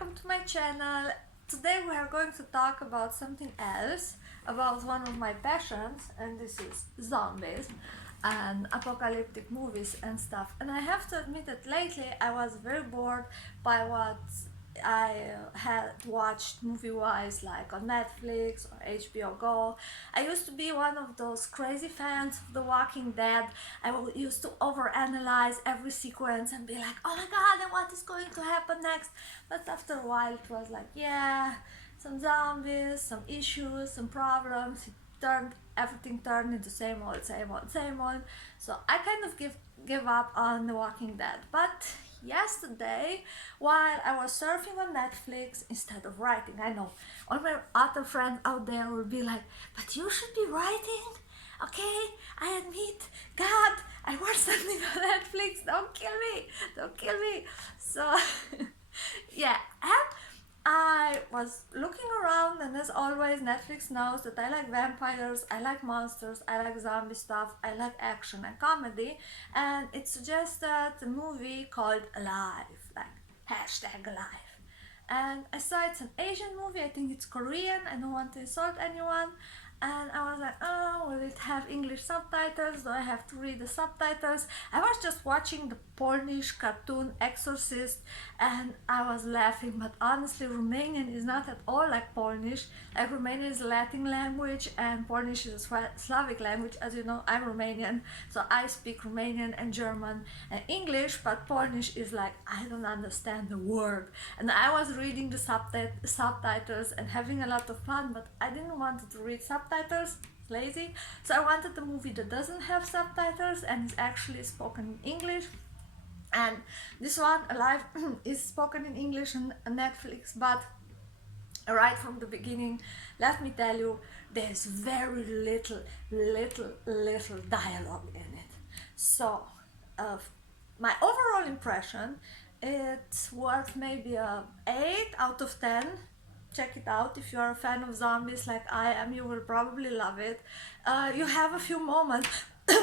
welcome to my channel. Today we are going to talk about something else, about one of my passions, and this is zombies and apocalyptic movies and stuff. And I have to admit that lately I was very bored by what I had watched movie-wise, like on Netflix or HBO Go. I used to be one of those crazy fans of The Walking Dead. Used to overanalyze every sequence and be like, oh my god, and what is going to happen next? But after a while it was like, yeah, some zombies, some issues, some problems. Everything turned into same old, same old, same old. So I kind of give up on The Walking Dead. But yesterday, while I was surfing on Netflix instead of writing, I know all my other friends out there will be like, but you should be writing. Okay, I admit, God, I watched something on Netflix. Don't kill me, don't kill me. So yeah, and I was looking around, and as always, Netflix knows that I like vampires, I like monsters, I like zombie stuff, I like action and comedy, and it suggested a movie called Alive, like #Alive. And I saw it's an Asian movie, I think it's Korean, I don't want to insult anyone. And I was like, oh, will it have English subtitles? Do I have to read the subtitles? I was just watching the Polish cartoon Exorcist and I was laughing, but honestly, Romanian is not at all like Polish. Like, Romanian is a Latin language and Polish is a Slavic language. As you know, I'm Romanian, so I speak Romanian and German and English, but Polish is like, I don't understand the word. And I was reading the subtitles and having a lot of fun, but I didn't want to read subtitles, lazy. So I wanted a movie that doesn't have subtitles and is actually spoken in English. And this one, Alive, is spoken in English on Netflix, but right from the beginning, let me tell you, there's very little dialogue in it. So my overall impression, it's worth maybe a 8 out of 10. Check it out if you're a fan of zombies like I am. You will probably love it. You have a few moments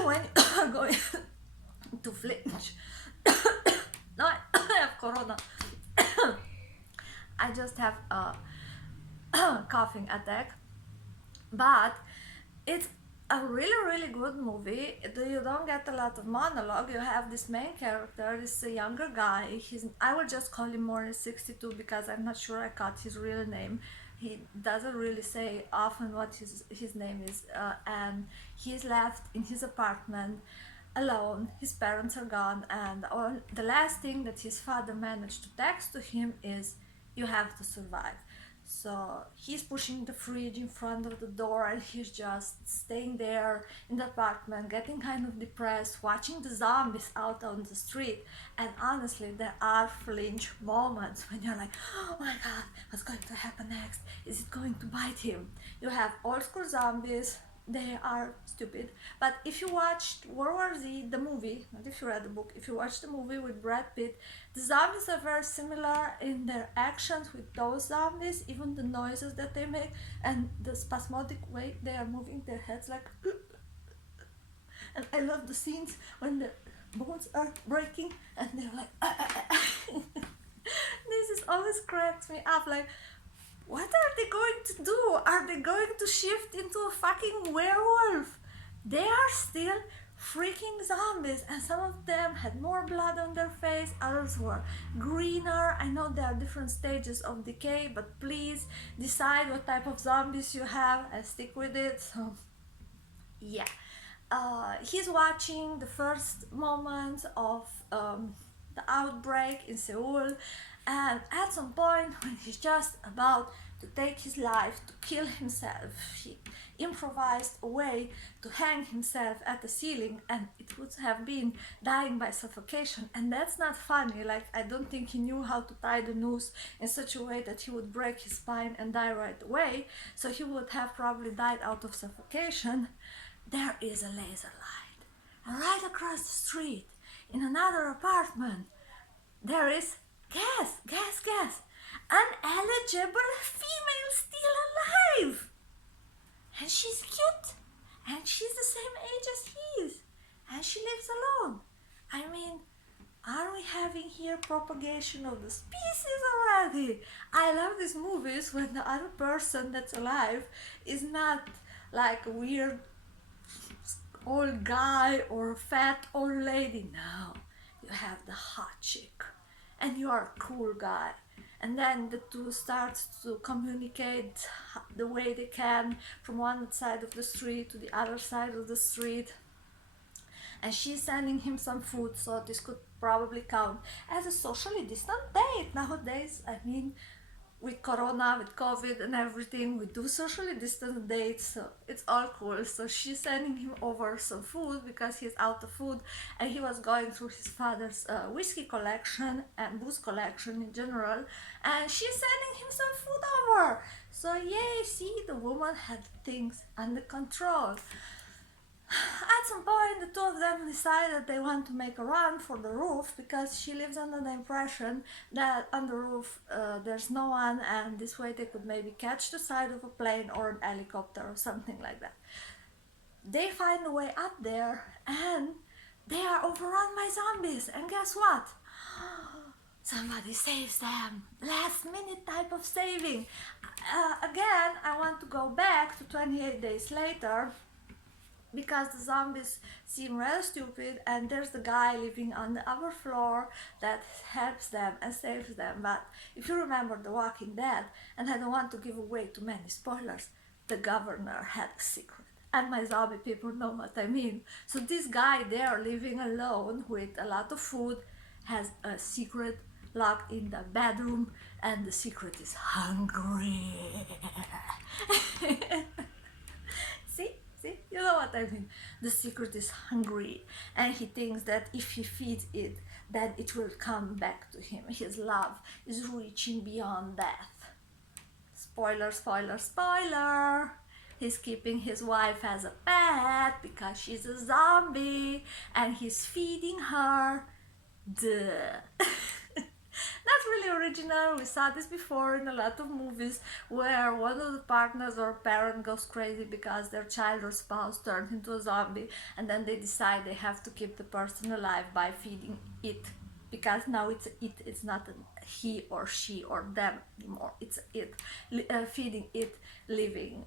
when you are going to flinch. No, I have corona. I just have a coughing attack. But it's a really good movie. You don't get a lot of monologue. You have this main character, this younger guy. I will just call him Morris 62 because I'm not sure I caught his real name. He doesn't really say often what his name is, and he's left in his apartment alone. His parents are gone, and the last thing that his father managed to text to him is, you have to survive. So he's pushing the fridge in front of the door and he's just staying there in the apartment, getting kind of depressed, watching the zombies out on the street. And honestly, there are flinch moments when you're like, oh my god, what's going to happen next? Is it going to bite him? You have old school zombies. They are stupid. But if you watched World War Z, the movie, not if you read the book, if you watched the movie with Brad Pitt, the zombies are very similar in their actions with those zombies, even the noises that they make and the spasmodic way they are moving their heads like and I love the scenes when the bones are breaking and they're like this is always cracks me up, like, what are they going to do? Are they going to shift into a fucking werewolf? They are still freaking zombies, and some of them had more blood on their face, others were greener. I know there are different stages of decay, but please decide what type of zombies you have and stick with it. So yeah, he's watching the first moments of the outbreak in Seoul, and at some point when he's just about to take his life, to kill himself, he improvised a way to hang himself at the ceiling, and it would have been dying by suffocation. And that's not funny. Like, I don't think he knew how to tie the noose in such a way that he would break his spine and die right away, so he would have probably died out of suffocation. There is a laser light, and right across the street in another apartment there is gas. Uneligible female still alive, and she's cute and she's the same age as he is and she lives alone. I mean, are we having here propagation of the species already? I love these movies when the other person that's alive is not like a weird old guy or fat old lady. No, you have the hot chick and you are a cool guy, and then the two starts to communicate the way they can from one side of the street to the other side of the street, and she's sending him some food, so this could probably count as a socially distant date nowadays. I mean, with corona, with covid and everything, we do socially distant dates, so it's all cool. So she's sending him over some food because he's out of food, and he was going through his father's whiskey collection and booze collection in general, and she's sending him some food over. So yay, see, the woman had things under control. At some point, the two of them decided they want to make a run for the roof because she lives under the impression that on the roof there's no one, and this way they could maybe catch the side of a plane or an helicopter or something like that. They find a way up there and they are overrun by zombies, and guess what? Somebody saves them. Last minute type of saving. Again, I want to go back to 28 days later, because the zombies seem rather stupid, and there's the guy living on the upper floor that helps them and saves them. But if you remember The Walking Dead, and I don't want to give away too many spoilers, the governor had a secret, and my zombie people know what I mean. So this guy there living alone with a lot of food has a secret locked in the bedroom, and the secret is hungry. See, you know what I mean. The secret is hungry, and he thinks that if he feeds it, then it will come back to him. His love is reaching beyond death. Spoiler, spoiler, spoiler. He's keeping his wife as a pet because she's a zombie, and he's feeding her. Duh. Not really original. We saw this before in a lot of movies where one of the partners or parent goes crazy because their child or spouse turned into a zombie, and then they decide they have to keep the person alive by feeding it, because now it's it, it's not a he or she or them anymore, it's it, feeding it living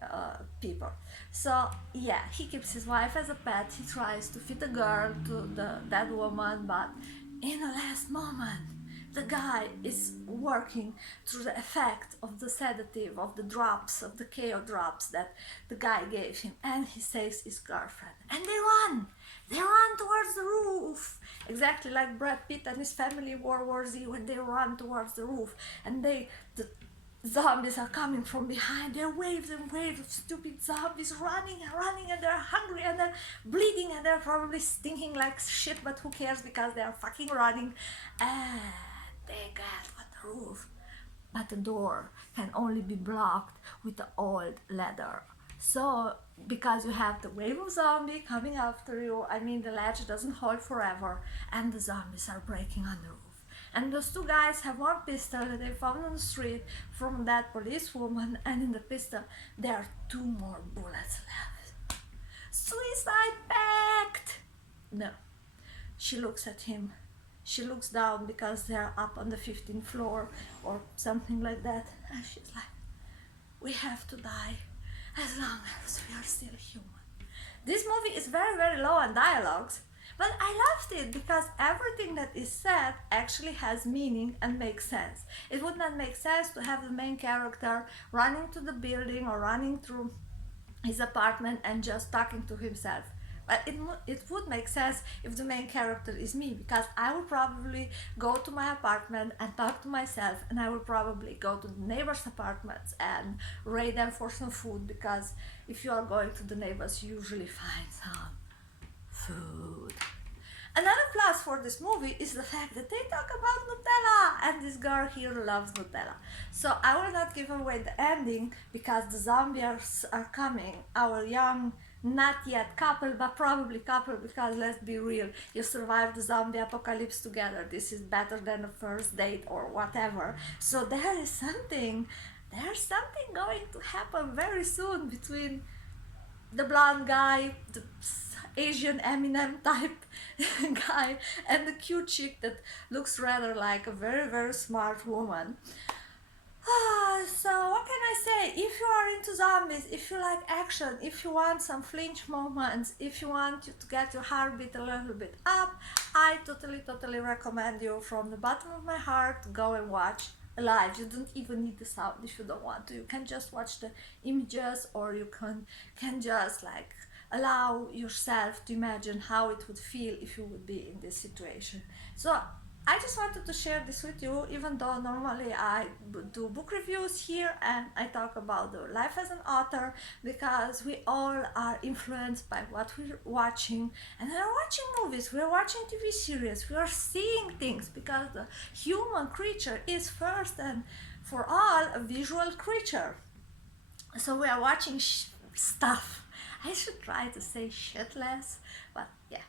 people. So yeah, he keeps his wife as a pet. He tries to feed the girl to the dead woman, but in the last moment the guy is working through the effect of the sedative, of the drops, of the KO drops that the guy gave him, and he saves his girlfriend. And they run towards the roof, exactly like Brad Pitt and his family in World War Z, when they run towards the roof, and the zombies are coming from behind. There are waves and waves of stupid zombies running and running, and they're hungry and they're bleeding and they're probably stinking like shit, but who cares because they're fucking running. And they get on the roof, but the door can only be blocked with the old leather. So because you have the wave of zombie coming after you, I mean, the latch doesn't hold forever, and the zombies are breaking on the roof. And those two guys have one pistol that they found on the street from that policewoman, and in the pistol there are 2 more bullets left. Suicide pact! No. She looks at him. She looks down because they're up on the 15th floor or something like that, and she's like, we have to die as long as we are still human. This movie is very, very low on dialogues, but I loved it because everything that is said actually has meaning and makes sense. It would not make sense to have the main character running to the building or running through his apartment and just talking to himself. But it would make sense if the main character is me, because I would probably go to my apartment and talk to myself, and I would probably go to the neighbors' apartments and raid them for some food, because if you are going to the neighbors, you usually find some food. Another plus for this movie is the fact that they talk about Nutella, and this girl here loves Nutella. So I will not give away the ending because the zombies are coming. Our young, not yet couple, but probably couple, because let's be real, you survived the zombie apocalypse together. This is better than a first date or whatever. So there's something going to happen very soon between the blonde guy, Asian Eminem type guy, and the cute chick that looks rather like a very, very smart woman. So what can I say? If you are into zombies, if you like action, if you want some flinch moments, if you want to get your heartbeat a little bit up, I totally recommend you from the bottom of my heart, go and watch live. You don't even need the sound if you don't want to. You can just watch the images, or you can just like allow yourself to imagine how it would feel if you would be in this situation. So I just wanted to share this with you, even though normally I do book reviews here and I talk about the life as an author, because we all are influenced by what we're watching, and we're watching movies, we're watching TV series, we are seeing things, because the human creature is first and for all a visual creature. So we are watching stuff. I should try to say shit less, but yeah.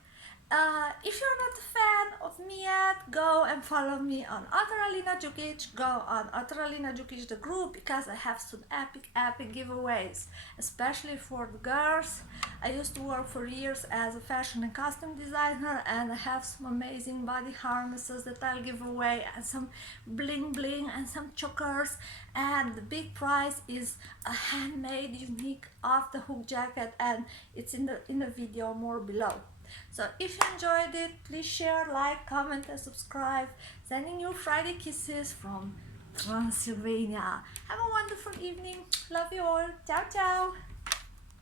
If you're not a fan of me yet, go and follow me on Author Alina Jukic. Go on Author Alina Jukic, the group, because I have some epic giveaways, especially for the girls. I used to work for years as a fashion and costume designer, and I have some amazing body harnesses that I'll give away, and some bling bling and some chokers. And the big prize is a handmade, unique off the hook jacket, and it's in the video more below. So if you enjoyed it, please share, like, comment and subscribe. Sending you Friday kisses from Transylvania. Have a wonderful evening. Love you all. Ciao ciao.